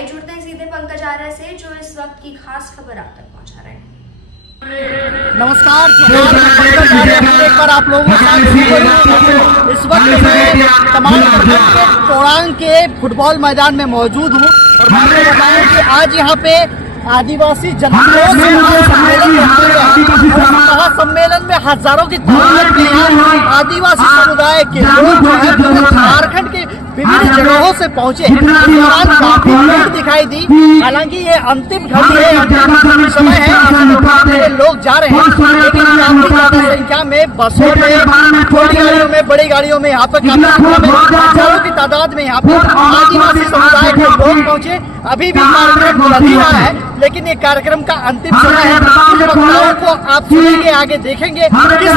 आइए जुड़ते हैं सीधे पंकज आर्य से जो इस वक्त की खास खबर आप तक पहुंचा रहे हैं। नमस्कार, पंकज आर्य एक बार आप लोगों के साथ इस वक्त मैं तमाम के टोड़ांग के फुटबॉल मैदान में मौजूद हूँ और मैंने बताया कि आज यहाँ पे आदिवासी सम्मेलन में हजारों की तादाद में आदिवासी समुदाय के लोग जो है झारखंड के विभिन्न जगहों से पहुंचे। काफी भीड़ दिखाई दी। हालांकि ये अंतिम घड़ी है, समय है, लोग जा रहे हैं, लेकिन काफी ज्यादा संख्या में बसों में, छोटी गाड़ियों में, बड़ी गाड़ियों में यहाँ पर हजारों की तादाद में यहाँ पर आदिवासी समुदाय के लोग पहुंचे। अभी भी कार्यक्रम चल ही रहा है, लेकिन ये कार्यक्रम का अंतिम समय है। वक्ताओं को आप सुनेंगे, आगे देखेंगे किस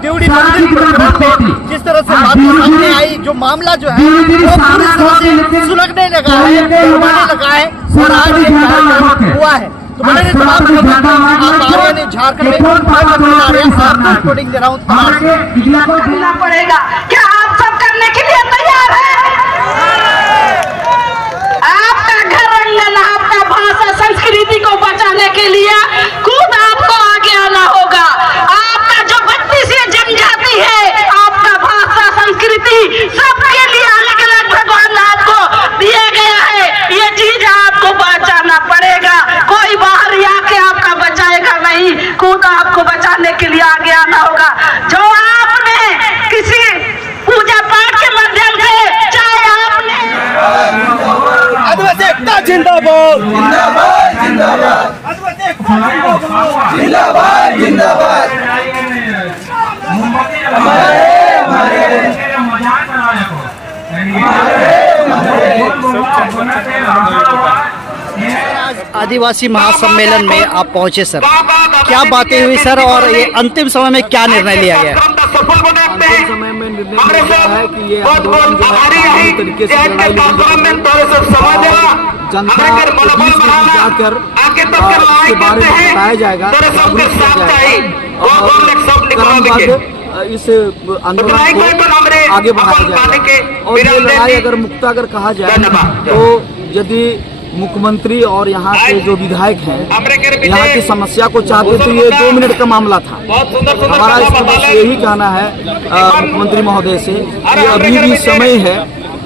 ड्यूडी मंदिर प्रकरण में जिस तरह से बातें सामने आई, जो मामला जो है वो पूरी तरह से सुलगने लगा है, लगा है और आज ये कार्यक्रम हुआ है। तो मैंने झारखंड में रिपोर्टिंग दे रहा हूँ। पड़ेगा क्या आप सब करने के लिए तैयार है? आपका घर रंगना, आपका भाषा संस्कृति को बचाने के लिए खुद आपको आगे आना होगा। आपका जो 32 जनजाति है, आपका भाषा संस्कृति सबके लिए अलग अलग भगवान आपको दिया गया है। ये चीज आपको बचाना पड़ेगा। कोई बाहर आके आपका बचाएगा नहीं, खुद आपको बचाने के लिए आगे आना होगा। जो आपने किसी पूजा पाठ के माध्यम से, चाहे आपने जिंदाबाद जिंदाबाद जिंदाबाद आदिवासी महासम्मेलन में आप पहुंचे सर, क्या बातें हुई सर और ये अंतिम समय में क्या निर्णय लिया गया? अंतिम समय में निर्णय लिया है कि ये आंदोलन जो है तरीके से लड़ाई जनता के बीच में जाकर इसके बारे में बताया जाएगा, जागरूक किया जाएगा और इस आंदोलन को आगे बढ़ाया जाएगा। और ये लड़ाई अगर मुक्ता अगर कहा जाए तो यदि मुख्यमंत्री और यहाँ के जो विधायक हैं यहाँ की समस्या को चाहते तो ये 2 मिनट का मामला था। हमारा इसमें बस यही कहना है मुख्यमंत्री महोदय से कि अभी भी समय है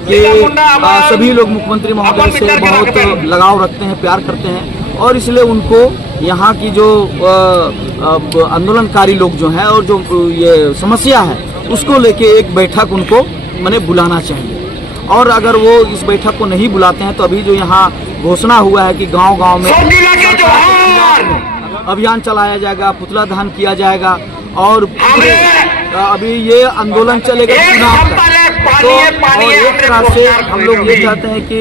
कि सभी लोग मुख्यमंत्री महोदय से बहुत लगाव रखते हैं, प्यार करते हैं और इसलिए उनको यहाँ की जो आंदोलनकारी लोग जो हैं और जो ये समस्या है उसको लेके एक बैठक उनको मैंने बुलाना चाहिए। और अगर वो इस बैठक को नहीं बुलाते हैं तो अभी जो यहाँ घोषणा हुआ है कि गांव-गांव में अभियान चलाया जाएगा, पुतला दहन किया जाएगा और अभी ये आंदोलन चलेगा चुनाव तक। तो और एक तरह से हम लोग ये चाहते हैं कि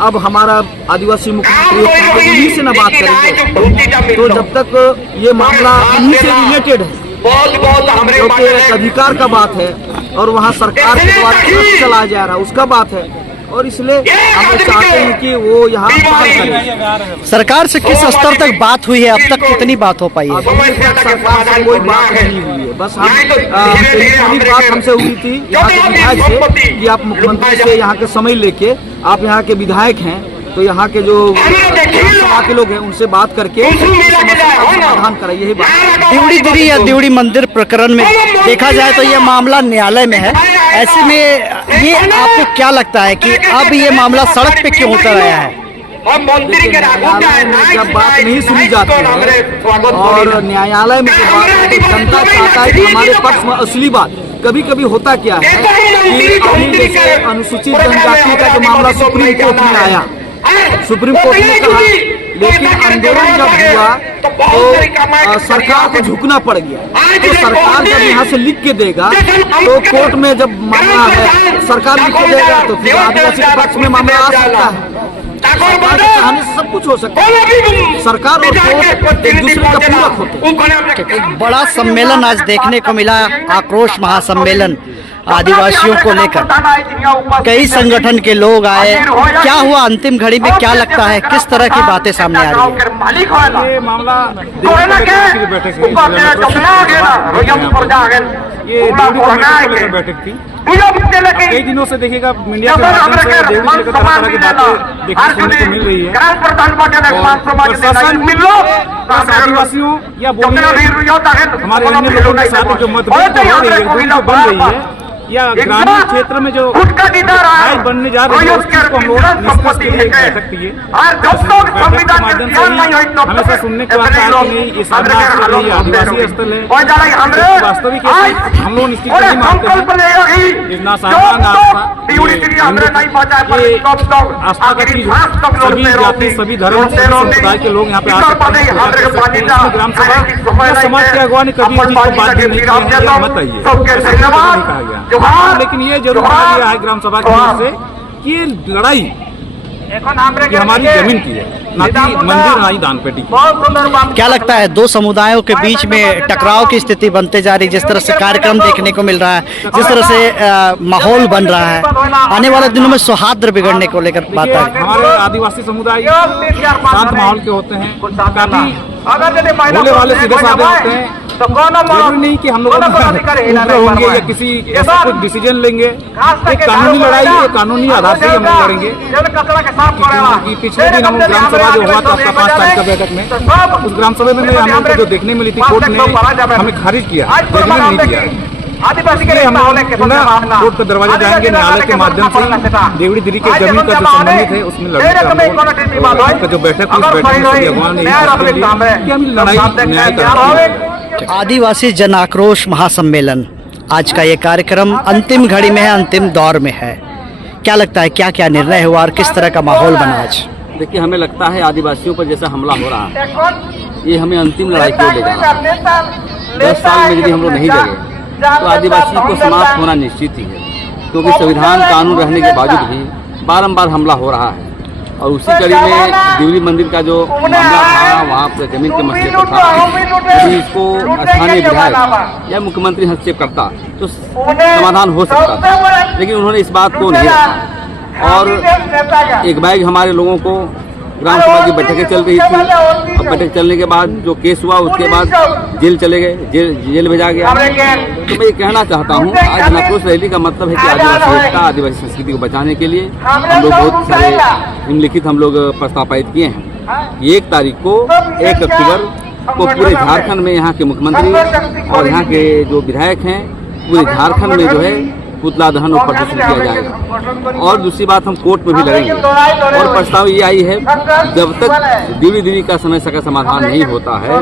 अब हमारा आदिवासी मुख्यमंत्री उन्हीं से न बात करेंगे तो जब तक ये मामला उन्हीं से रिलेटेड है क्योंकि एक अधिकार का बात है और वहाँ सरकार के द्वारा चलाया जा रहा है उसका बात है और इसलिए हम चाहते हैं कि वो यहाँ सरकार से किस स्तर तक बात हुई है? अब तक कितनी बात हो पाई है? सरकार से कोई बात नहीं हुई है, बस हम बात हमसे हुई थी यहाँ के विधायक से कि आप मुख्यमंत्री से यहाँ के समय लेके आप यहाँ के विधायक हैं तो यहाँ के जो सभा के लोग हैं उनसे बात करके समाधान कराइए, यही बात। ड्यूडी या ड्यूडी मंदिर प्रकरण में देखा जाए तो ये मामला न्यायालय में है। ऐसे में ये आपको क्या लगता है कि अब ये मामला सड़क पे क्यों उतर आया है? न्यायालय में जब बात नहीं सुनी जाती है और न्यायालय में जब बात जनता चाहता है कि हमारे पक्ष में असली बात, कभी कभी होता क्या है कि अभी जैसे अनुसूचित जनजाति का जो मामला सुप्रीम कोर्ट में आया, सुप्रीम कोर्ट ने कहा, लेकिन आंदोलन जब हुआ तो सरकार को झुकना पड़ गया। तो सरकार जब यहाँ से लिख के देगा तो कोर्ट में जब मामला है सरकार लिख के देगा तो फिर आदिवासी के पक्ष में मामला आ सकता है। सरकार के चाहने से सब कुछ हो सकता है, सरकार और कोर्ट एक दूसरे का पूरक होते हैं। एक बड़ा सम्मेलन आज देखने को मिला, आक्रोश महासम्मेलन आदिवासियों को लेकर कई संगठन के लोग आए। क्या हुआ अंतिम घड़ी में, क्या लगता है किस तरह की बातें सामने आ रही है? ये मामला बैठक थी कई दिनों से देखिएगा मीडिया के माध्यम से देवी जी को तरह तरह की बातें देखने सुनने को मिल रही है। प्रशासन आदिवासियों या बोलिए हमारे अन्य लोगों के साथ जो मतभेद हो रही है, जो बन रही है, या ग्रामीण क्षेत्र में जो विधायक बनने जा रही है, उस चीज को हम लोग निष्कर्ष के लिए कह सकती है। बैठक के माध्यम से ही हमेशा सुनने को आता है कि नहीं, ये साधना स्थल है, आदिवासी स्थल है। वास्तविक हम लोग निश्चित नहीं मानते हैं। इतना साधारण आस्था आस्था का चीज सभी जाति, सभी धर्म, संप्रदाय के लोग यहाँ पे आ सकते हैं। ग्राम सभा समाज के अगुवानी कभी इस चीज को बात नहीं की, मत आइए, कहा गया। लेकिन ये जरूर कहा गया है ग्राम सभा की ओर से कि ये लड़ाई कि हमारी जमीन की है, ना कि मंदिर ना ही दान पेटी की। क्या लगता है दो समुदायों के बीच में टकराव की स्थिति बनते जा रही, जिस तरह से कार्यक्रम देखने को मिल रहा है, जिस तरह से माहौल बन रहा है, आने वाले दिनों में सौहार्द बिगड़ने को लेकर बात है? हमारे आदिवासी समुदाय शांत माहौल के होते हैं, काफी बोले वाले सीधे साधे होते हैं। जरूरी नहीं कि हम लोग होंगे या किसी ऐसा कुछ डिसीजन लेंगे। एक कानूनी लड़ाई है, कानूनी आधार से हम लोग लड़ेंगे। पिछले दिन हम ग्राम सभा जो हुआ था आपका 5 तारीख का बैठक में, उस ग्राम सभा में हम लोग को जो देखने मिली थी, कोर्ट ने हमें खारिज किया, जजमेंट नहीं दिया। इसलिए हम पुनः कोर्ट का दरवाजा जाएंगे, न्यायालय के माध्यम से देवड़ी दिरी के जमीन का जो संबंधित है उसमें लड़ने का जो बैठक उस बैठक में अगुवान ने हम लड़ाई न्याय करेंगे। आदिवासी जन आक्रोश महासम्मेलन आज का ये कार्यक्रम अंतिम घड़ी में है, अंतिम दौर में है। क्या लगता है क्या क्या निर्णय हुआ और किस तरह का माहौल बना आज? देखिए, हमें लगता है आदिवासियों पर जैसा हमला हो रहा है ये हमें अंतिम लड़ाई की ओर ले जा रहा है। 10 साल में यदि हम लोग नहीं जगे तो आदिवासी को समाप्त होना निश्चित ही है, क्योंकि संविधान कानून रहने के बावजूद भी बारंबार हमला हो रहा है। और उसी कड़ी में देवरी मंदिर का जो मामला था, वहाँ पर जमीन के मसले पर था, यदि इसको स्थानीय विधायक या मुख्यमंत्री हस्तक्षेप करता तो समाधान हो सकता था, लेकिन उन्होंने इस बात को नहीं रखा। और एक बैग हमारे लोगों को ग्राम सभा की बैठकें चल रही थी, और बैठक चलने के बाद जो केस हुआ उसके बाद जेल चले गए, जेल भेजा गया। तो मैं ये कहना चाहता हूँ, आज जनाक्रोश रैली का मतलब है कि आदिवासी एकता, आदिवासी संस्कृति को बचाने के लिए हम लोग बहुत सारे निम्नलिखित हम लोग प्रस्ताव पारित किए हैं। 1 तारीख को 1 अक्टूबर को पूरे झारखंड में यहाँ के मुख्यमंत्री और यहाँ के जो विधायक हैं पूरे झारखंड में जो है पुतला दहन और प्रदर्शन किया जाएगा। और दूसरी बात, हम कोर्ट में भी लड़ेंगे। और प्रस्ताव ये आई है, जब तक देवी देवी का समय का समाधान नहीं होता है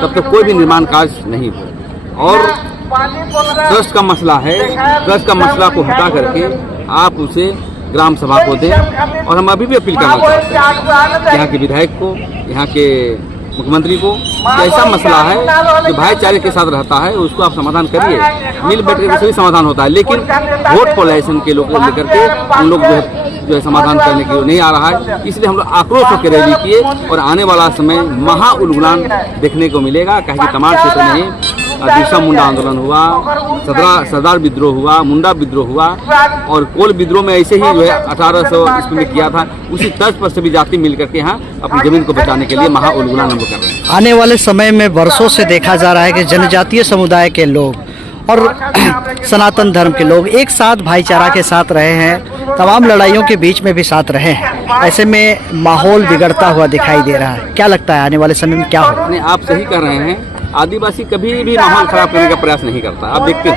तब तक कोई भी निर्माण कार्य नहीं हो। और ट्रस्ट का मसला है, ट्रस्ट का मसला को हटा करके आप उसे ग्राम सभा को दें। और हम अभी भी अपील करना चाहते हैं यहाँ के विधायक को, यहाँ के मुख्यमंत्री को, ऐसा मसला है जो भाईचारे के साथ रहता है उसको आप समाधान करिए। मिल बैठ कर सभी समाधान होता है, लेकिन वोट पोलाइजेशन के लोग लेकर के हम लोग जो है समाधान करने के लिए नहीं आ रहा है। इसलिए हम लोग आक्रोश होकर रैली किए और आने वाला समय महा उलगुलान देखने को मिलेगा। कहीं कि तमाम क्षेत्र में बिरसा मुंडा आंदोलन हुआ, सरदार विद्रोह हुआ, मुंडा विद्रोह हुआ, और कोल विद्रोह में ऐसे ही जो है 1800 ईस्वी में किया था। उसी तर्ज पर सभी जाति मिलकर के यहाँ अपनी जमीन को बचाने के लिए महा उलगुलान हम कर रहे हैं। आने वाले समय में वर्षों से देखा जा रहा है कि जनजातीय समुदाय के लोग और सनातन धर्म के लोग एक साथ भाईचारा के साथ रहे हैं, तमाम लड़ाइयों के बीच में भी साथ रहे हैं। ऐसे में माहौल बिगड़ता हुआ दिखाई दे रहा है। क्या लगता है आने वाले समय में क्या होगा? नहीं, आप सही कह रहे हैं। आदिवासी कभी भी माहौल खराब करने का प्रयास नहीं करता। आप देखते हो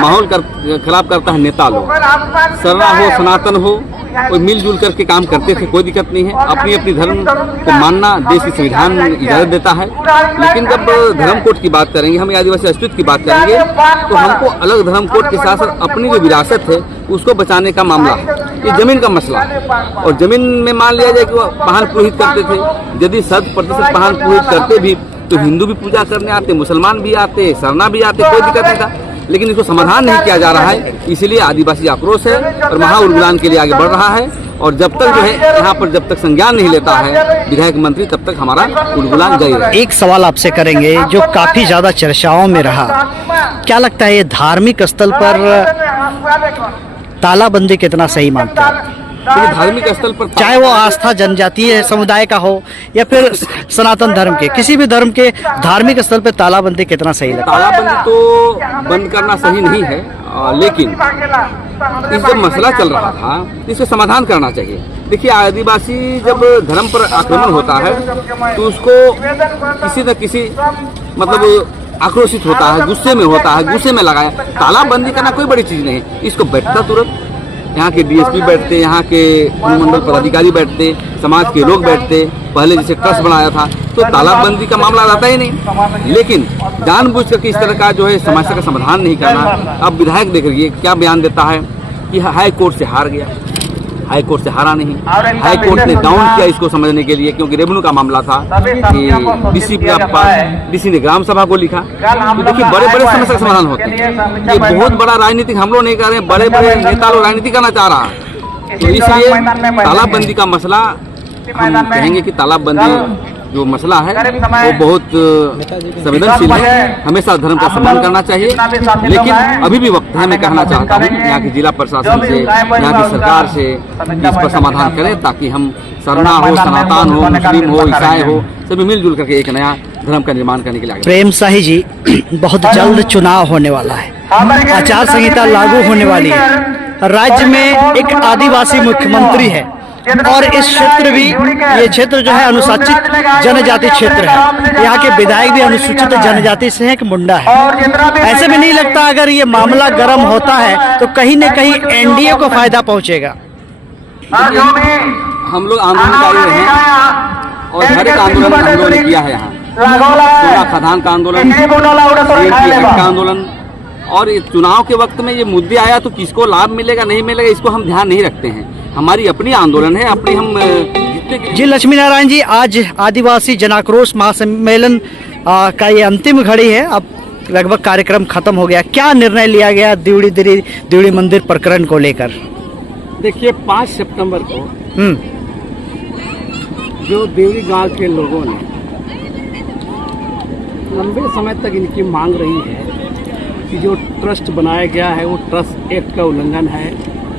माहौल खराब करता है नेता लोग, सरना हो सनातन हो, कोई मिलजुल करके काम करते थे, कोई दिक्कत नहीं है। अपनी अपनी धर्म को मानना देश की संविधान इजाजत देता है। लेकिन जब धर्म कोड की बात करेंगे, हम आदिवासी अस्तित्व की बात करेंगे, तो हमको अलग धर्म कोड के साथ साथ अपनी जो विरासत है उसको बचाने का मामला है। ये जमीन का मसला है। और जमीन में मान लिया जाए कि वो पहान पुरोहित करते थे, यदि 100% पहान पुरोहित करते भी तो हिंदू भी पूजा करने आते, मुसलमान भी आते, सरना भी आते, कोई दिक्कत नहीं था। लेकिन इसको समाधान नहीं किया जा रहा है, इसीलिए आदिवासी आक्रोश है और महा उलगुलान के लिए आगे बढ़ रहा है। और जब तक जो है यहाँ पर जब तक संज्ञान नहीं लेता है विधायक मंत्री, तब तक हमारा उलगुलान जारी रहेगा। एक सवाल आपसे करेंगे जो काफी ज्यादा चर्चाओं में रहा, क्या लगता है ये धार्मिक स्थल पर तालाबंदी कितना सही मानता है? क्योंकि धार्मिक स्थल पर चाहे वो आस्था जनजातीय समुदाय का हो या फिर सनातन धर्म के, किसी भी धर्म के धार्मिक स्थल पे तालाबंदी कितना सही लगता है? तालाबंदी तो बंद करना सही नहीं है, लेकिन इस जब मसला चल रहा था इसको समाधान करना चाहिए। देखिए, आदिवासी जब धर्म पर आक्रमण होता है तो उसको किसी न किसी मतलब आक्रोशित होता है, गुस्से में होता है, गुस्से में लगाया। तालाबंदी करना कोई बड़ी चीज नहीं, इसको बैठता तुरंत यहाँ के डीएसपी बैठते, यहाँ के अनुमंडल पदाधिकारी बैठते, समाज के लोग बैठते, पहले जैसे ट्रस्ट बनाया था तो तालाबंदी का मामला रहता ही नहीं। लेकिन जानबूझ कर इस तरह का जो है समस्या का समाधान नहीं करना। अब विधायक देख लीजिए क्या बयान देता है कि हाई कोर्ट से हार गया। हाई कोर्ट से हारा नहीं, हाई कोर्ट ने डाउन किया इसको समझने के लिए, क्योंकि रेवेन्यू का मामला था कि डीसी ने ग्राम सभा को लिखा। तो देखिए, बड़े बड़े समस्या का समाधान होते हैं। ये बहुत बड़ा राजनीतिक हम लोग नहीं कर रहे, बड़े बड़े नेता लोग राजनीति करना चाह रहा है। तो इसलिए तालाबंदी का मसला हम कहेंगे कि तालाबंदी जो मसला है वो बहुत संवेदनशील है, हमेशा धर्म का सम्मान करना चाहिए। लेकिन अभी भी वक्त है, मैं कहना चाहता हूँ यहाँ की जिला प्रशासन से, यहाँ की सरकार से इस पर समाधान करें ताकि हम सरना हो, सनातन हो, मुस्लिम हो, ईसाई हो, सभी मिलजुल करके एक नया धर्म का निर्माण करने के लिए आगे। प्रेम शाही जी, बहुत जल्द चुनाव होने वाला है, आचार संहिता लागू होने वाली है, राज्य में एक आदिवासी मुख्यमंत्री है और इस क्षेत्र भी, ये क्षेत्र जो है अनुसूचित जनजाति क्षेत्र है, यहाँ के विधायक भी अनुसूचित जनजाति से हैं कि मुंडा है। ऐसे में नहीं लगता अगर ये मामला गर्म होता है तो कहीं न कहीं एनडीए को फायदा पहुंचेगा? हम लोग आंदोलनकारी रहे और हर एक आंदोलन हम लोगों ने किया है। यहाँ सोना खदान का आंदोलन, का आंदोलन, और चुनाव के वक्त में ये मुद्दे आया तो किसको लाभ मिलेगा नहीं मिलेगा इसको हम ध्यान नहीं रखते हैं। हमारी अपनी आंदोलन है, अपनी हम जी। लक्ष्मी नारायण जी, आज आदिवासी जनाक्रोश महासम्मेलन का ये अंतिम घड़ी है, अब लगभग कार्यक्रम खत्म हो गया। क्या निर्णय लिया गया दिवड़ी मंदिर प्रकरण को लेकर? देखिए, 5 सितंबर को जो देवरी गांव के लोगों ने लंबे समय तक इनकी मांग रही है कि जो ट्रस्ट बनाया गया है वो ट्रस्ट एक्ट का उल्लंघन है,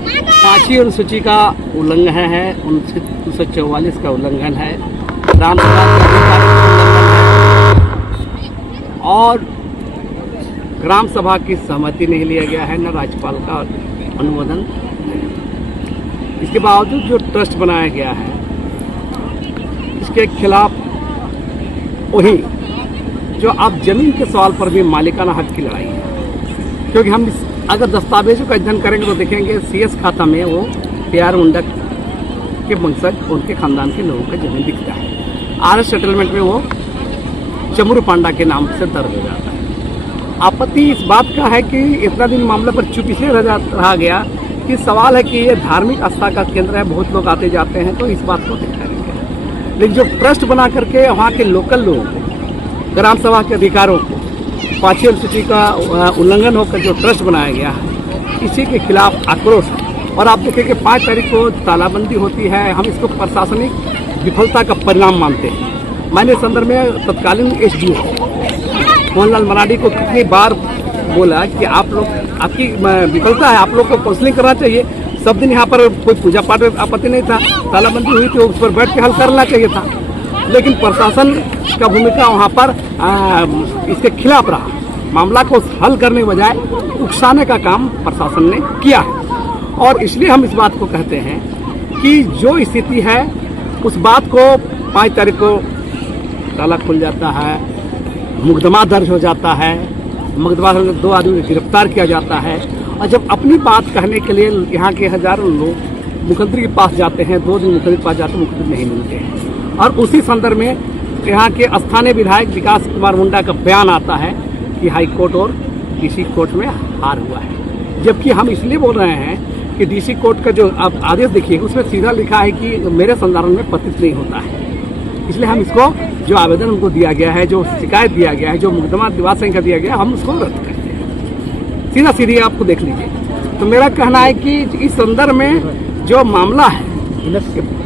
5वीं अनुसूची का उल्लंघन है, 1944 का उल्लंघन है, ग्राम सभा का अधिकार का उल्लंघन है और ग्राम सभा की सहमति नहीं लिया गया है, न राज्यपाल का अनुमोदन। इसके बावजूद जो ट्रस्ट बनाया गया है इसके खिलाफ वही जो आप जमीन के सवाल पर भी मालिकाना हक की लड़ाई है, क्योंकि हम अगर दस्तावेजों का अध्ययन करेंगे तो देखेंगे सीएस खाता में वो PR मुंडा के वंशज उनके खानदान के लोगों का जमीन दिखता है। RS सेटलमेंट में वो चमुर पांडा के नाम से दर्ज हो जाता है। आपत्ति इस बात का है कि इतना दिन मामले पर चुप इसलिए रहा गया कि सवाल है कि ये धार्मिक आस्था का केंद्र है, बहुत लोग आते जाते हैं, तो इस बात को देखा नहीं गया। लेकिन जो ट्रस्ट बना करके वहाँ के लोकल लोगों को, ग्राम सभा के अधिकारों को 5वीं अनुसूची का उल्लंघन होकर जो ट्रस्ट बनाया गया है, इसी के खिलाफ आक्रोश है। और आप देखें कि 5 तारीख को तालाबंदी होती है, हम इसको प्रशासनिक विफलता का परिणाम मानते हैं। मैंने इस संदर्भ में तत्कालीन SDO मोहनलाल मराठी को कितनी बार बोला कि आप लोग, आपकी विफलता है, आप लोग को काउंसलिंग करना चाहिए। सब दिन यहाँ पर कोई पूजा पाठ में आपत्ति नहीं था, तालाबंदी हुई थी उस पर बैठ के हल करना चाहिए था, लेकिन प्रशासन का भूमिका वहाँ पर इसके खिलाफ रहा। मामला को हल करने के बजाय उकसाने का काम प्रशासन ने किया है। और इसलिए हम इस बात को कहते हैं कि जो स्थिति है उस बात को 5 तारीख को ताला खुल जाता है, मुकदमा दर्ज हो जाता है, मुकदमा 2 आदमी को गिरफ्तार किया जाता है। और जब अपनी बात कहने के लिए यहाँ के हजारों लोग मुख्यमंत्री के पास जाते हैं, 2 दिन मुख्यमंत्री के पास जाते हैं, मुख्यमंत्री नहीं मिलते हैं। और उसी संदर्भ में यहाँ के स्थानीय विधायक विकास कुमार मुंडा का बयान आता है कि हाई कोर्ट और DC कोर्ट में हार हुआ है। जबकि हम इसलिए बोल रहे हैं कि DC कोर्ट का जो आप आदेश देखिए उसमें सीधा लिखा है कि मेरे संधारण में पतित नहीं होता है। इसलिए हम इसको, जो आवेदन हमको दिया गया है, जो शिकायत दिया गया है, जो मुकदमा दिवास संख्या दिया गया है, हम उसको रद्द करते हैं। सीधा सीधी आपको देख लीजिए। तो मेरा कहना है कि इस संदर्भ में जो मामला है,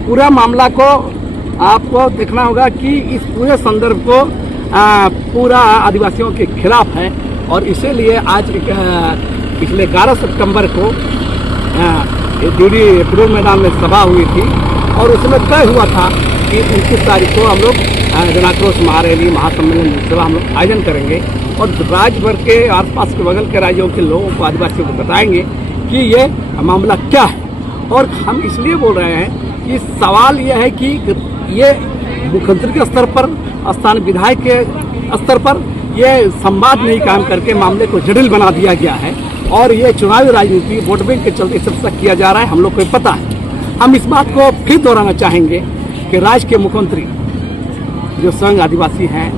पूरा मामला को आपको देखना होगा कि इस पूरे संदर्भ को पूरा आदिवासियों के खिलाफ है। और इसीलिए आज पिछले 11 सितंबर को डीडी पेट्रोल मैदान में सभा हुई थी और उसमें तय हुआ था कि 29 तारीख को हम लोग जनाक्रोश महारैली महासम्मेलन सभा हम लोग आयोजन करेंगे और राज्य भर के आसपास के बगल के राज्यों के लोगों को, आदिवासियों को बताएंगे कि ये मामला क्या है। और हम इसलिए बोल रहे हैं कि सवाल ये है कि ये मुख्यमंत्री के स्तर पर, स्थानीय विधायक के स्तर पर ये संवाद नहीं काम करके मामले को जटिल बना दिया गया है और ये चुनावी राजनीति वोट बैंक के चलते सब तक किया जा रहा है, हम लोग को पता है। हम इस बात को फिर दोहराना चाहेंगे कि राज्य के मुख्यमंत्री जो संघ आदिवासी हैं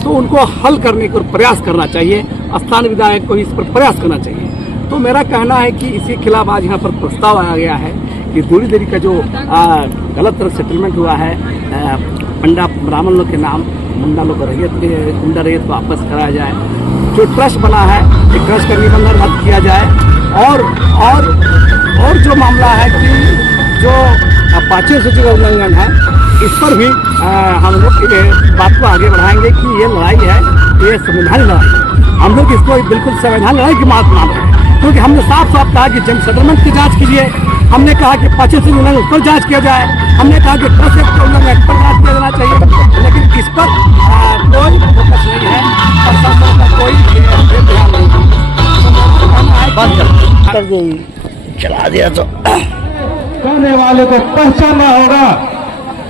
तो उनको हल करने को प्रयास करना चाहिए, स्थानीय विधायक को इस पर प्रयास करना चाहिए। तो मेरा कहना है कि इसी खिलाफ आज यहाँ पर प्रस्ताव आया गया है कि दूरी देरी का जो गलत तरह सेटलमेंट हुआ है पंडा ब्राह्मण लोग के नाम मुंडा लोग मुंडा रैयत वापस कराया जाए, जो ट्रस्ट बना है एक ट्रस्ट का निबंधन रद्द किया जाए और जो मामला है कि जो 5वीं सूची का उल्लंघन है इस पर भी हम लोग बात को आगे बढ़ाएंगे कि ये लड़ाई है, ये संविधान लड़ाई है। हम लोग इसको बिल्कुल संविधान लड़ाई की बात मान रहे हैं क्योंकि हमने साफ साफ कहा कि जन सेटलमेंट की जांच कीजिए, हमने कहा कि 5वीं सूची उल्लंघन पर जांच किया जाए, हमने कहा कि ट्रस्ट एक्ट का उल्लंघन पर जांच किया जाना चाहिए, लेकिन इस पर कोई फोकस नहीं है, प्रशासन का कोई ध्यान नहीं चला दिया तो करने वाले को पहचानना होगा।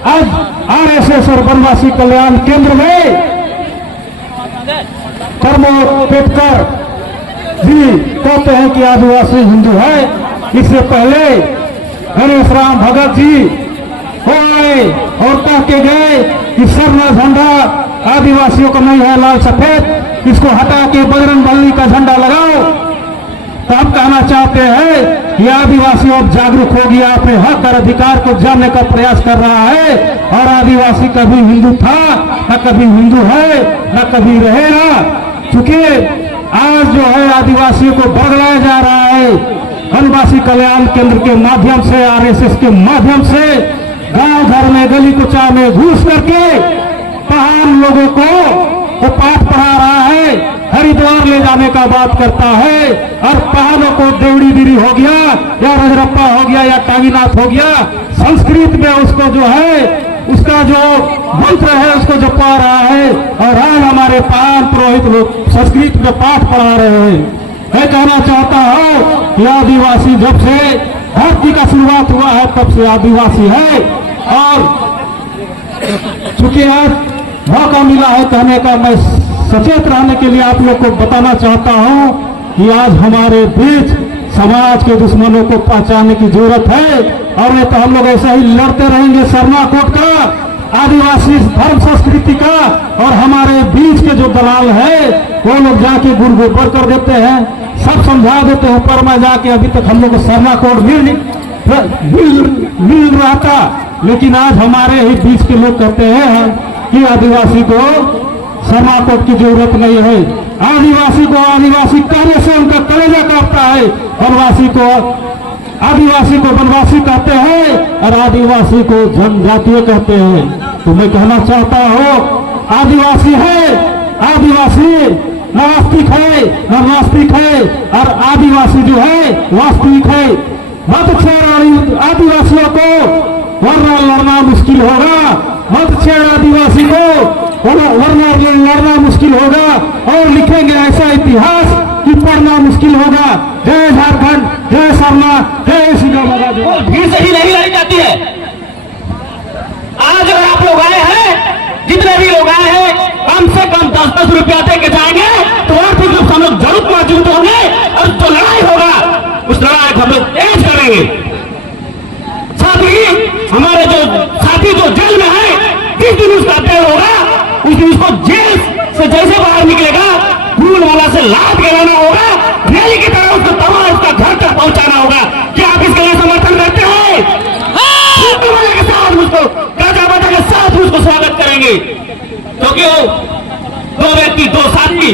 आज आरएसएस और वनवासी कल्याण केंद्र में कर्मोपेटकर जी कहते हैं कि आदिवासी हिंदू है। इससे पहले गणेश राम भगत जी हो आए और कह के गए कि सरना झंडा आदिवासियों का नहीं है लाल सफेद, इसको हटा के बजरंग बली का झंडा लगाओ। तो हम कहना चाहते हैं कि आदिवासी अब जागरूक हो गया, अपने हक और अधिकार को जानने का प्रयास कर रहा है और आदिवासी कभी हिंदू था न कभी हिंदू है न कभी रहेगा। चूंकि आज जो है आदिवासियों को बदलाया जा रहा है वनवासी कल्याण केंद्र के माध्यम से, आरएसएस के माध्यम से गांव घर में गली कुचा में घुस करके पहाड़ लोगों को वो पाठ पढ़ा रहा है, हरिद्वार ले जाने का बात करता है और पहाड़ों को देवड़ी दिरी हो गया या रजरप्पा हो गया या टांगीनाथ हो गया, संस्कृत में उसको जो है उसका जो मंत्र है उसको जपा रहा है और आज हमारे पहाड़ पुरोहित लोग संस्कृत में पाठ पढ़ा रहे हैं। मैं कहना चाहता हूँ कि आदिवासी जब से धरती का शुरुआत हुआ है तब से आदिवासी है और चूंकि आज मौका मिला है कहने का, मैं सचेत रहने के लिए आप लोग को बताना चाहता हूं कि आज हमारे बीच समाज के दुश्मनों को पहचानने की जरूरत है और नहीं तो हम लोग ऐसा ही लड़ते रहेंगे सरना कोट का, आदिवासी धर्म संस्कृति का, और हमारे बीच के जो दलाल है वो लोग जाके गुड़ कर देते हैं, सब समझा देते हैं ऊपर में जाके। अभी तक हम लोग को सरना कोट मिल रहा था, लेकिन आज हमारे ही बीच के लोग कहते हैं कि आदिवासी को सरना कोट की जरूरत नहीं है। आदिवासी को आदिवासी कहने से उनका कलेजा कांपता है, वनवासी को आदिवासी को वनवासी कहते हैं और आदिवासी को जनजातीय कहते हैं। तो मैं कहना चाहता हूँ आदिवासी है, आदिवासी नास्तिक है न नास्तिक है और आदिवासी जो है वास्तविक है। मत छेड़ आदिवासियों को वरना लड़ना मुश्किल होगा, मत छेड़ आदिवासी को वरना लड़ना मुश्किल होगा और लिखेंगे ऐसा इतिहास कि पढ़ना मुश्किल होगा। जय झारखंड, जय सरना, जय सिंह महाराज। भीड़ से ही नहीं लड़ी जाती है। आज अगर आप लोग आए हैं, जितने भी लोग आए हैं, कम से कम 10-10 रुपया दे के जाएंगे तो आर्थिक रूप से हम लोग जरूर मौजूद होंगे और जो लड़ाई होगा उस लड़ाई को हम लोग तेज करेंगे। साथ ही हमारे जो साथी जो जेल में है, जिस दिन उसका अध्ययन होगा उस दिन उसको जेल से जैसे बाहर निकलेगा फूल वाला से लाद के लाना होगा, रैली की तरह उसको तमाम उसका घर तक पहुंचाना होगा। क्या आप इसके लिए समर्थन करते हैं? वाले के साथ उसको गाजा बाजा के साथ उसको स्वागत करेंगे, क्योंकि दो व्यक्ति दो साथी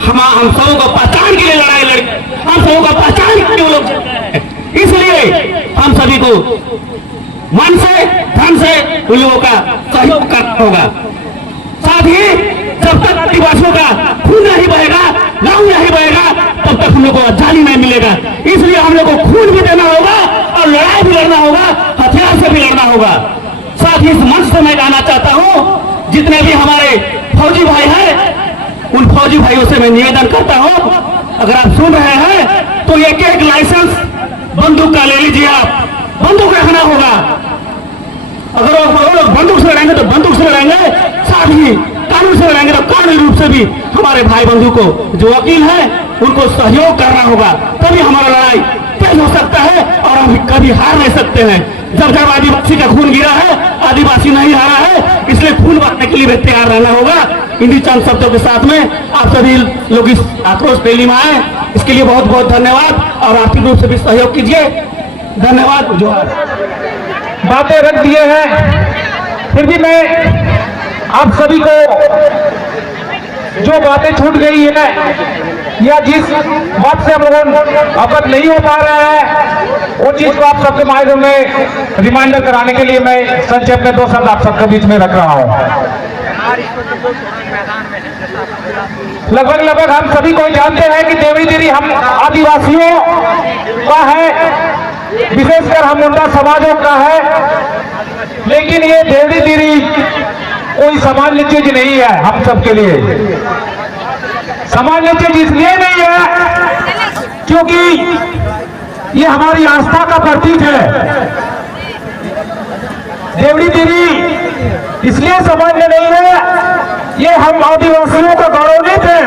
हम सबों को पहचान के लिए लड़ाई लड़ी, हम सबों को पहचान के लोग, इसलिए हम सभी को मन से धन से उन लोगों का सहयोग करना होगा। साथ ही जब तक आदिवासियों का खून नहीं बहेगा, लहू नहीं बहेगा, तब तक हम लोग को आजादी नहीं मिलेगा। इसलिए हम लोग को खून भी देना होगा और लड़ाई भी लड़ना होगा, हथियार से भी लड़ना होगा। साथ ही इस मंच से मैं कहना चाहता हूं, जितने भी हमारे फौजी भाई हैं, उन फौजी भाइयों से मैं निवेदन करता हूं, अगर आप सुन रहे हैं तो एक एक लाइसेंस बंदूक का ले लीजिए। आप बंदूक रखना होगा, अगर वो लोग बंदूक से लड़ेंगे तो बंदूक से लड़ेंगे, साथ ही कानून से लड़ेंगे तो कानूनी रूप से भी हमारे भाई बंधु को जो वकील है उनको सहयोग करना होगा, तभी हमारा लड़ाई तेज हो सकता है और हम कभी हार नहीं सकते हैं। जब जब आदिवासी का खून गिरा है, आदिवासी नहीं हारा है, इसलिए खून बहाने के लिए भी तैयार रहना होगा। इन्हीं चंद शब्दों के साथ में आप सभी लोग इस आक्रोश रैली में आए, इसके लिए बहुत बहुत धन्यवाद और आर्थिक रूप से भी सहयोग कीजिए। धन्यवाद। जोहार। बातें रख दिए हैं, फिर भी मैं आप सभी को जो बातें छूट गई है या जिस बात से हम लोग अवगत नहीं हो पा रहे हैं, वो चीज को आप सबके माध्यम में रिमाइंडर कराने के लिए मैं संक्षेप में 2 शब्द आप सबके बीच में रख रहा हूं। लगभग हम सभी को जानते हैं कि देवरी देरी हम आदिवासियों का है, विशेषकर हम मुंडा समाजों का है, लेकिन ये देवरी देरी कोई सामान्य चीज नहीं है। हम सबके लिए सामान्य चीज इसलिए नहीं है क्योंकि ये हमारी आस्था का प्रतीक है। देवरी देवी इसलिए सामान्य नहीं है, ये हम आदिवासियों का गौरवान्वित है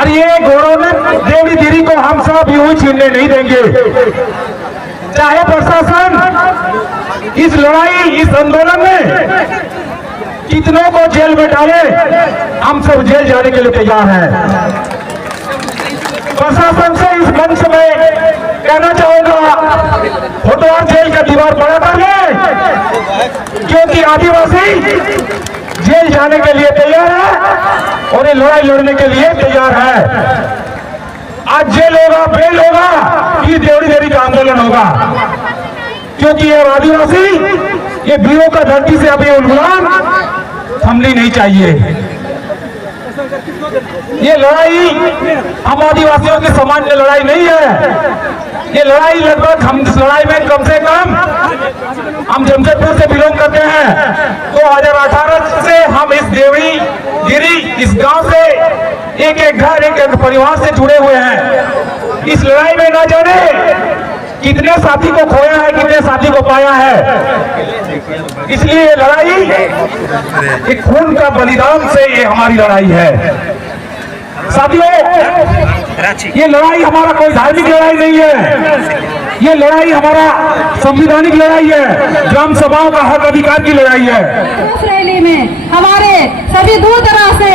और ये गौरवान्वित देवरी देवी को हम सब यूं छीनने नहीं देंगे। चाहे प्रशासन इस लड़ाई, इस आंदोलन में कितनों को जेल में डाले, हम सब जेल जाने के लिए तैयार हैं। प्रशासन से इस मंच में कहना चाहूंगा, होटवार जेल का दीवार बड़ा कर ले, क्योंकि आदिवासी जेल जाने के लिए तैयार है और ये लड़ाई लड़ने के लिए तैयार है। आज जेल होगा, बेल होगा, कि देवरी देरी का आंदोलन होगा, क्योंकि ये आदिवासी, ये वीरों का धरती से अभी उन्मूलन थमनी नहीं चाहिए। ये लड़ाई हम आदिवासियों की सामान्य लड़ाई नहीं है। ये लड़ाई लगभग हम इस लड़ाई में कम से कम, हम जमशेदपुर से बिलोंग करते हैं, 2018 से हम इस देवरी गिरी इस गांव से एक घर, एक परिवार से जुड़े हुए हैं। इस लड़ाई में ना जाने कितने साथी को खोया है, कितने साथी को पाया है। इसलिए ये लड़ाई एक खून का बलिदान से ये हमारी लड़ाई है। साथियों, ये लड़ाई हमारा कोई धार्मिक लड़ाई नहीं है, ये लड़ाई हमारा संवैधानिक लड़ाई है, ग्राम सभाओं का हक अधिकार की लड़ाई है। उस रैली में हमारे सभी दूर दराज से,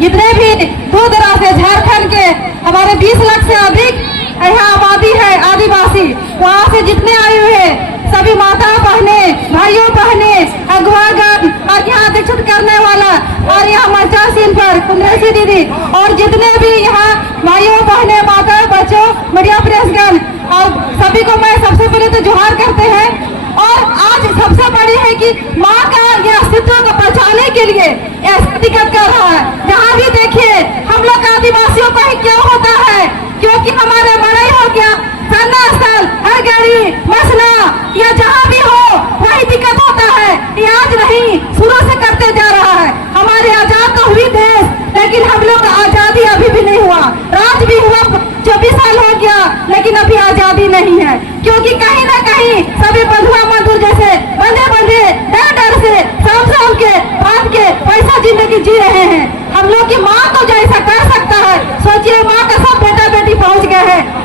जितने भी दूर दराज से, झारखंड के हमारे 20 लाख से अधिक यहाँ आबादी है आदिवासी, वहाँ से जितने आए हुए हैं सभी माता बहने, भाइयों बहने, अगवागण और यहाँ दीक्षित करने वाला और यहाँ मंचा सीन पर कुंद्रेसी दीदी और जितने भी यहाँ भाइयों बहने, माता, बच्चों, मीडिया प्रेसगण और सभी को मैं सबसे पहले तो जोहार करते हैं। और आज सबसे बड़ी है कि माँ का यह अस्तित्व को बचाने के लिए ऐसा दिक्कत कर रहा है। जहाँ भी देखिए हम लोग आदिवासियों का ही क्या होता है, क्योंकि हमारे बड़े हो गया सरना स्थल, हर गाड़ी, मसला या जहाँ भी हो वही दिक्कत होता है। ये आज नहीं, शुरू से करते जा रहा है। हमारे आजाद तो हुई देश, लेकिन हम लोग आजादी अभी भी नहीं हुआ। राज भी हुआ 24 साल हो गया, लेकिन अभी आजादी नहीं है, क्योंकि कहीं ना कहीं सभी बंधुआ मजदूर जैसे बंधे बंधे डर से शाम के बांध के पैसा जिंदगी जी रहे हैं। हम लोग की माँ तो जैसा कर सकता है, सोचिए माँ का सब बेटा बेटी पहुँच गए हैं,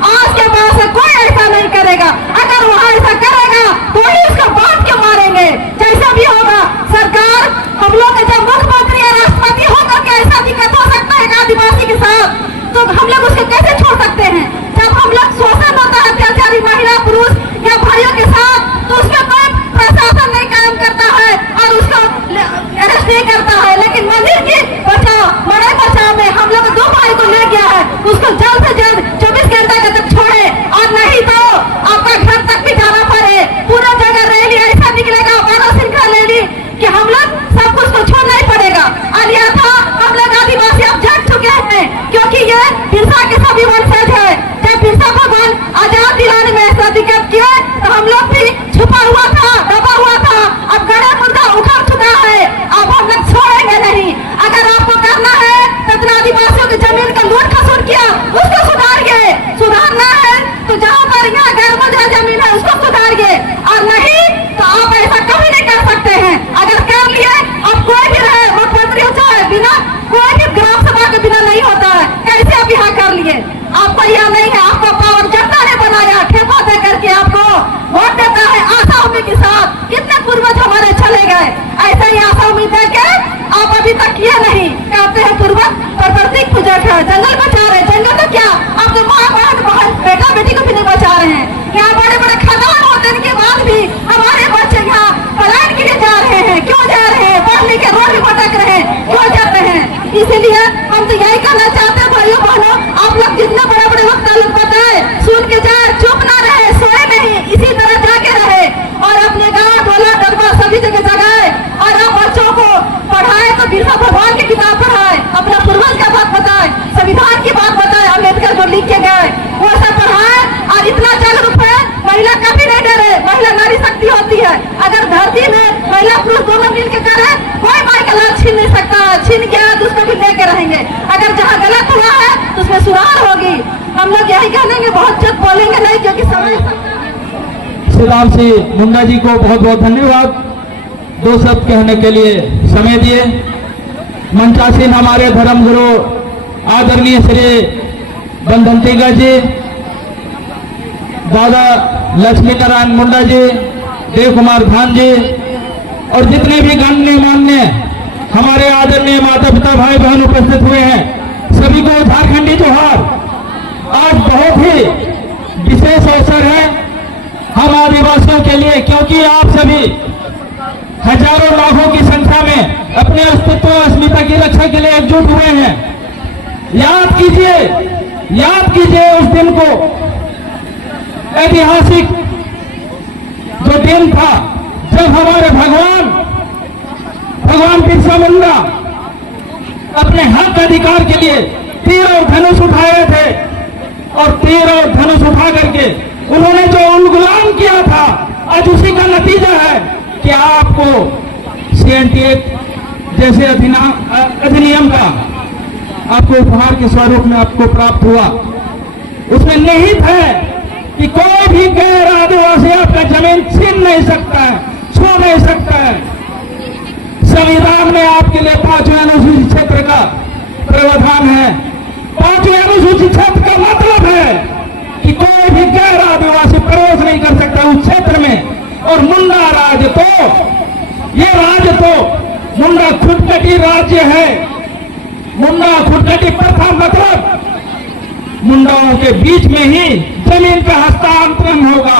दोनों मिल के करें, कोई माई का लाल छीन नहीं सकता। छीन गया तो उसको भी लेके रहेंगे। अगर जहाँ गलत हुआ है तो उसमें सुधार होगी। हम लोग यही कहेंगे, बहुत जल्द बोलेंगे नहीं, क्योंकि समय श्री राम सिंह मुंडा जी को बहुत बहुत धन्यवाद, 2 शब्द कहने के लिए समय दिए। मंचासीन हमारे धर्म गुरु आदरणीय श्री बंधंतिका जी, दादा लक्ष्मी नारायण मुंडा जी, देव कुमार भान जी और जितने भी गणमान्य मान्य हमारे आदरणीय माता पिता भाई बहन उपस्थित हुए हैं, सभी को झारखंडी जोहार। आज बहुत ही विशेष अवसर है हम आदिवासियों के लिए, क्योंकि आप सभी हजारों लाखों की संख्या में अपने अस्तित्व अस्मिता की रक्षा के लिए एकजुट हुए हैं। याद कीजिए उस दिन को, ऐतिहासिक जो दिन था जब हमारे भगवान बिरसा मुंडा अपने हक अधिकार के लिए तीर और धनुष उठाए थे, और तीर और धनुष उठा करके उन्होंने जो उन्मूलन किया था, आज उसी का नतीजा है कि आपको CNT जैसे अधिनियम का आपको उपहार के स्वरूप में आपको प्राप्त हुआ। उसमें निहित है कि कोई भी गैर आदिवासी आपका जमीन छीन नहीं सकता है, छू नहीं सकता है। संविधान में आपके लिए 5वें अनुसूचित क्षेत्र का प्रावधान है। 5वें अनुसूचित क्षेत्र का मतलब है कि कोई भी गैर आदिवासी प्रवेश नहीं कर सकता उस क्षेत्र में। और मुंडा राज्य तो मुंडा खुदकटी राज्य है। मुंडा खुदकटी प्रथा मतलब मुंडाओं के बीच में ही जमीन का हस्तांतरण होगा।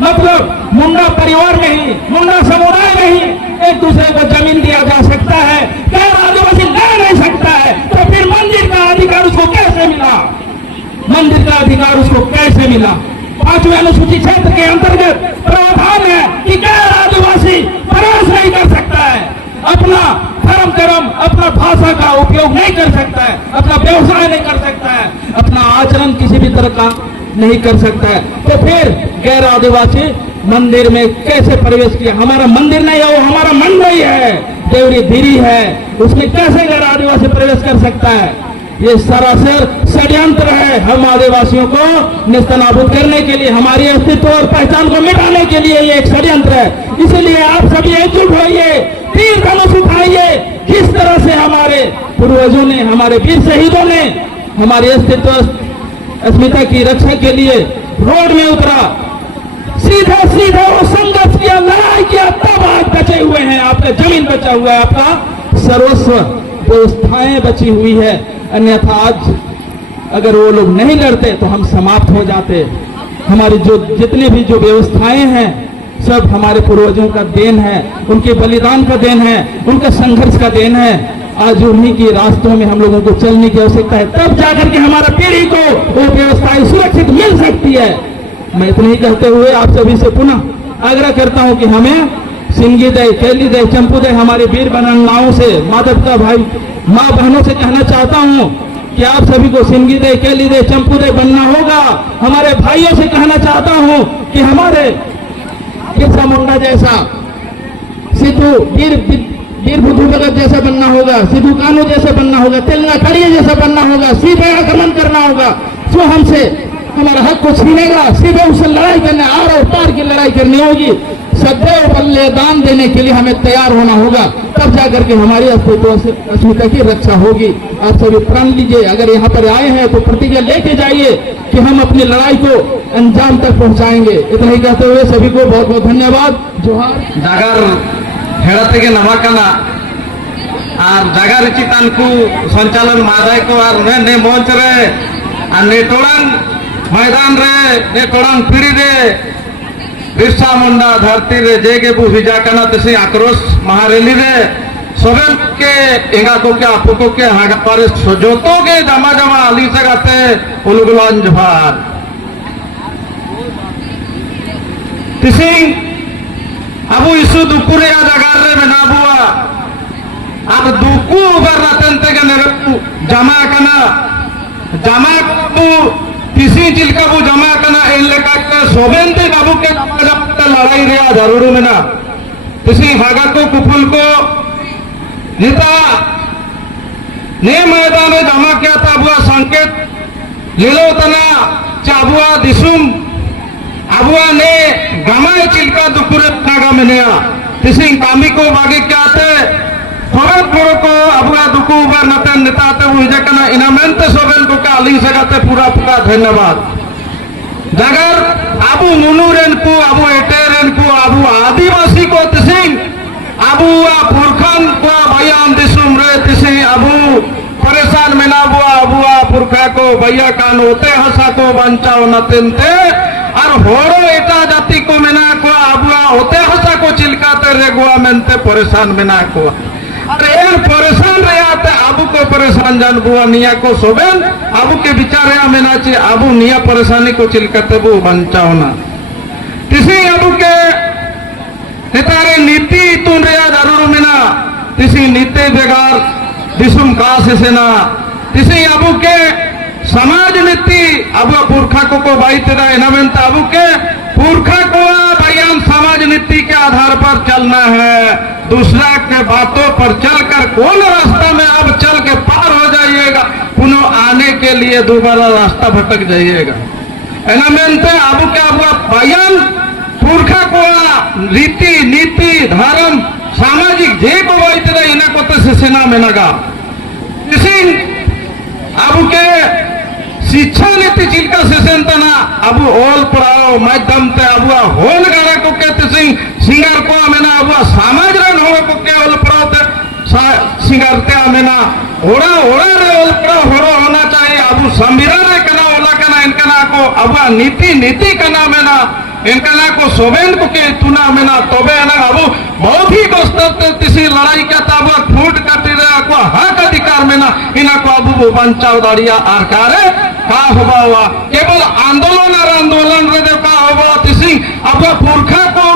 मतलब मुंडा परिवार में ही, मुंडा समुदाय में ही एक दूसरे को जमीन दिया जा सकता है, गैर आदिवासी ले नहीं सकता है। तो फिर मंदिर का अधिकार उसको कैसे मिला? मंदिर का अधिकार उसको कैसे मिला? 5वें अनुसूचित क्षेत्र के अंतर्गत प्रावधान है कि गैर आदिवासी प्रवेश नहीं कर सकता है, अपना धर्म कर्म, अपना भाषा का उपयोग नहीं कर सकता है, अपना व्यवसाय नहीं कर सकता है, अपना आचरण किसी भी तरह का नहीं कर सकता है। तो फिर गैर आदिवासी मंदिर में कैसे प्रवेश किया? हमारा मंदिर नहीं है, वो हमारा मंडई है, देवरी धीरी है, उसमें कैसे गैर आदिवासी प्रवेश कर सकता है? ये सरासर षड्यंत्र है हम आदिवासियों को नेस्तनाबूद करने के लिए, हमारी अस्तित्व और पहचान को मिटाने के लिए ये एक षड्यंत्र है। इसलिए आप सभी एकजुट होइए, तीर धनुष उठाइए। किस तरह से हमारे पूर्वजों ने, हमारे वीर शहीदों ने हमारे अस्तित्व अस्मिता की रक्षा के लिए रोड में उतरा, सीधे वो संघर्ष किया, लड़ाई किया, तब आज बचे हुए हैं। आपका जमीन बचा हुआ है, आपका सर्वस्व व्यवस्थाएं बची हुई है। अन्यथा आज अगर वो लोग नहीं लड़ते तो हम समाप्त हो जाते। हमारी जो जितनी भी जो व्यवस्थाएं हैं सब हमारे पूर्वजों का देन है, उनके बलिदान का देन है, उनका संघर्ष का देन है। आज उन्हीं के रास्तों में हम लोगों को चलने की आवश्यकता है, तब जाकर के हमारा पीढ़ी को वो व्यवस्थाएं सुरक्षित मिल सकती है। मैं इतना ही कहते हुए आप सभी से पुनः आग्रह करता हूं कि हमें सिंगीदय, कैलीदय, चंपूदय हमारे वीर बहनाओं से, माता पिता भाई माँ बहनों से कहना चाहता हूं कि आप सभी को सिंगीदय, कैलीदय, चंपूदय बनना होगा। हमारे भाइयों से कहना चाहता हूं कि हमारे बिरसा मुंडा जैसा, सिद्धू वीर बुद्धू भगत जैसा बनना होगा, सिद्धू कानू जैसा बनना होगा, तेलंगा कड़िया जैसा बनना होगा, सीधे आक्रमण करना होगा। जो हमसे हमारा हक को छीनेगा, सीधे उससे लड़ाई करने, आर और पार की लड़ाई करनी होगी। सदैव बलिदान देने के लिए हमें तैयार होना होगा, तब जाकर के हमारी अस्मिता की रक्षा होगी। आप सभी प्रण लीजिए, अगर यहाँ पर आए हैं तो प्रतिज्ञा लेके जाइए कि हम अपनी लड़ाई को अंजाम तक पहुँचाएंगे। इतना ही कहते हुए सभी को बहुत बहुत धन्यवाद। जोहार। जागर हेड़ा तेगे नवाकाना और जागर चितान को संचालन मादाय को और ने मंच रे और ने टोड़ान मैदान रे, ने टोड़ान पीढ़ी रे बिरसा मुंडा धरती रे जेगे बु हिजा काना तसे आक्रोश महारेली रे सोबेन के एंगा को के आपको को के हागा पारे जोतो के जमा जमा अली सगाते उलुगुलान जोहार तिसिंग अबु इशू दुपुरे आ जगार रे मेनाबुआ अब दुकु उबर रतन ते के नेरु जमा कना जमा बु किसी चिलका बु जमा कना इन लेका के सोबेन ते बाबू के लड़ाई रे जरूर में ना तिसी हागा को कुफुल को नेता ने मैदान में जमा किया था अबुआ संकेत लिलो तना चाबुआ दिसुम अबुआ ने गमाए चिल्का दुपुरे नागा में नया तिसी कामी को बागी क्या थे फरक फरक को अबुआ दुकु बर नतन नेता ते वो जकना इनामेंटे सोबेन को का लिंग सगाते पूरा पूरा धन्यवाद जगर अबु मुनुरेन को अबु एटेरेन को अबु आदिवासी को तिसी अबुआ पुरखन को बयान दिसुम रे तिसी अबु परेशान में ना बुआ अबुआ पुरखा को भैया कान होते हंसा को बंचाओ नतिनते और होरो एटा जाति को मेना को अबुआ होते हंसा को चिलकाते रेगुआ मेनते परेशान में ना को अरे एन परेशान रहते अबु को परेशान जान बुआ निया को सोबेन अबु के विचार मेना चे अबु निया परेशानी को चिलकाते बु बंचाओ ना तिसी अबु के नेतारे नीति तुन रे जरूर मेना तिसी नीति बेगार दिसुम काश सेना तिसी अबु के समाज नीति अबु पुरखा को बाई तेरा इनामेंट अबु के पुरखा को बयान समाज नीति के आधार पर चलना है दूसरा के बातों पर चलकर कौन रास्ता में अब चल के पार हो जाइएगा पुनः आने के लिए दोबारा रास्ता भटक जाइएगा इनामेंट अबु के अबु बयान पुरखा को रीति नीति धर्म सामाजिक जे को बाई तेरा इना को से सेना में नगा इसी अबु के शिक्षा नीति चिल्का से तना अबु ओल पढ़ाओ माध्यम ते अबुआ होल गारा को कहते सिंह सिंगार को मेना अबुआ समाज रन हो को के ओल पढ़ाओ ते सिंगार ते मेना ओड़ा ओड़ा रे ओल पढ़ाओ होरो होना चाहिए अबु संविधान रे कना ओला कना इनकना को अबुआ नीति नीति कना मेना इनकना को सोबेन को के तुना मेना तोबे ना अबु बहुत ही कष्ट तिसी लड़ाई का ताबा फूट काटी रे को हक अधिकार मेना इना को अबु बंचाव दाड़िया आरकारे का होबा हुआ केवल आंदोलन रे दे का होबा तिसी अब पुरखा को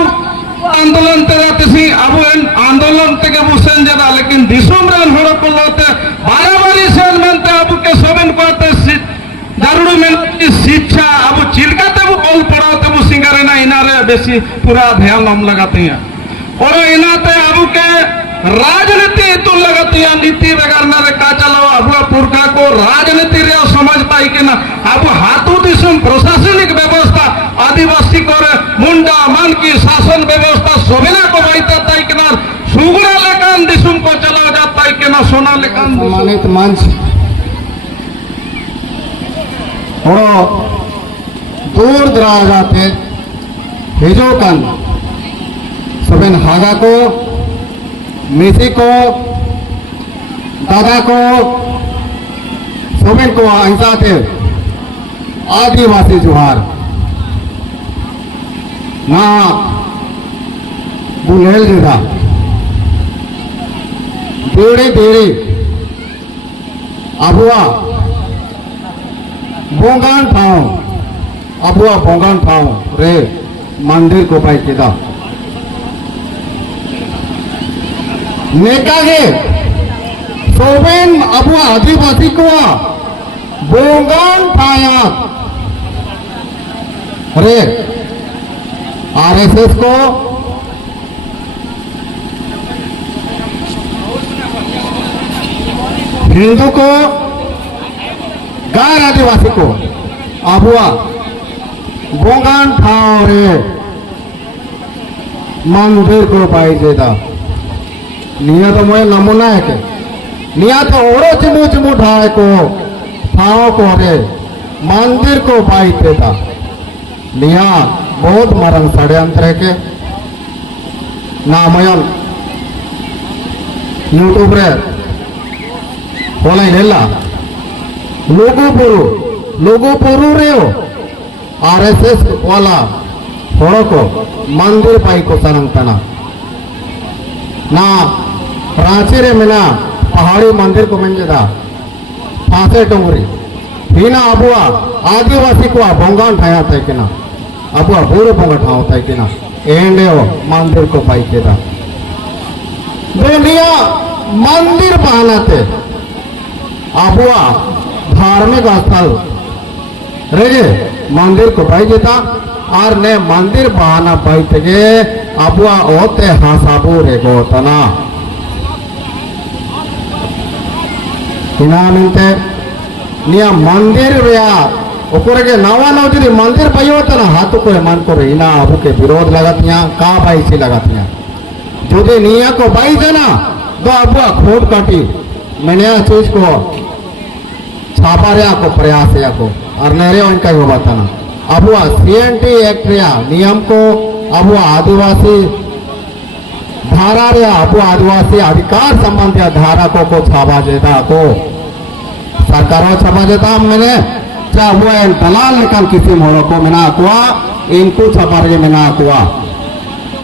आंदोलन तेरा तिसी अब आंदोलन ते के बुसेन जदा लेकिन दिसुम रन होड़ को लोते बारी सेन मनते अब के सोबेन पाते जरूर में शिक्षा अब चिलकाते वो बोल पढ़ाते वो सिंगारे ना इनारे बेसी पूरा ध्यान हम लगाते हैं और इनाते अब के राजनीति तो लगती है नीति बगैर ना का चलो अब पुरखा को राजनीति रे समझता है कि ना अब हाथों दिसुम प्रशासनिक व्यवस्था आदिवासी को मुंडा मन की शासन व्यवस्था सोबिना को बैठता है कि ना सुगुना लेकान दिसुम को चला जाता है कि ना सोना लेकान सम्मानित मंच और दूर दराज आते हिजोकन सबन हागा को मिसी को दादा को सोबेन को अहिंसा थे आदिवासी जुहार ना बुलेल जीदा देड़ी देड़ी अबुआ बोंगान ठाव अबुआ बोंगान ठाव रे मंदिर को पाई केदा नेकागे सोबेन अबुआ आदिवासी को बोंगान ठाया रे आरएसएस को हिंदू को गाय आदिवासी को अबुआ बोंगान ठाव रे मंदिर को पाई देदा निया तो मोए नमूना है के निया तो ओरो चिमू चिमू ढाए को ठाव को रे मंदिर को पाई देदा निया बहुत मरंग षड्यंत्र के नामयन यूट्यूब रे बोला इलेला लोगो पुरु रे आरएसएस वाला होड़ो को मंदिर पाई को सनंतना ना रांची रे मिना पहाड़ी मंदिर को मंजदा फांसे टोंगरी हिना अबुआ आदिवासी को बोंगान ठाया थे कि ना अबुआ पूरे बोंगा ठाव थे कि ना एंडे मंदिर को पाई के दा दुनिया मंदिर पाना थे अबुआ धार्मिक स्थल रेगे मंदिर को पाई देता और ने मंदिर बहाना पाई थे abuwa ote hasabu rego tana ina minte niya mandir rea okore ke nawa naw jodi mandir payo tana hatu ko man kore ina abu ke विरोध लगतिया का भाई से लगतिया जदि निया को भाई देना तो अबुआ खोद काटी मैंने चीज को छापा रहा को प्रयास या को और नहरे उनका ही बताना अबुआ सीएनटी एक्ट रहा नियम को अबुआ आदिवासी धारा रहा अबुआ आदिवासी अधिकार संबंधी धारा को छापा देता को सरकारों छापा देता मैंने चाहे वो दलाल निकाल किसी मोड़ों को मैंने कुआ इनको छापा रहे मैंने कुआ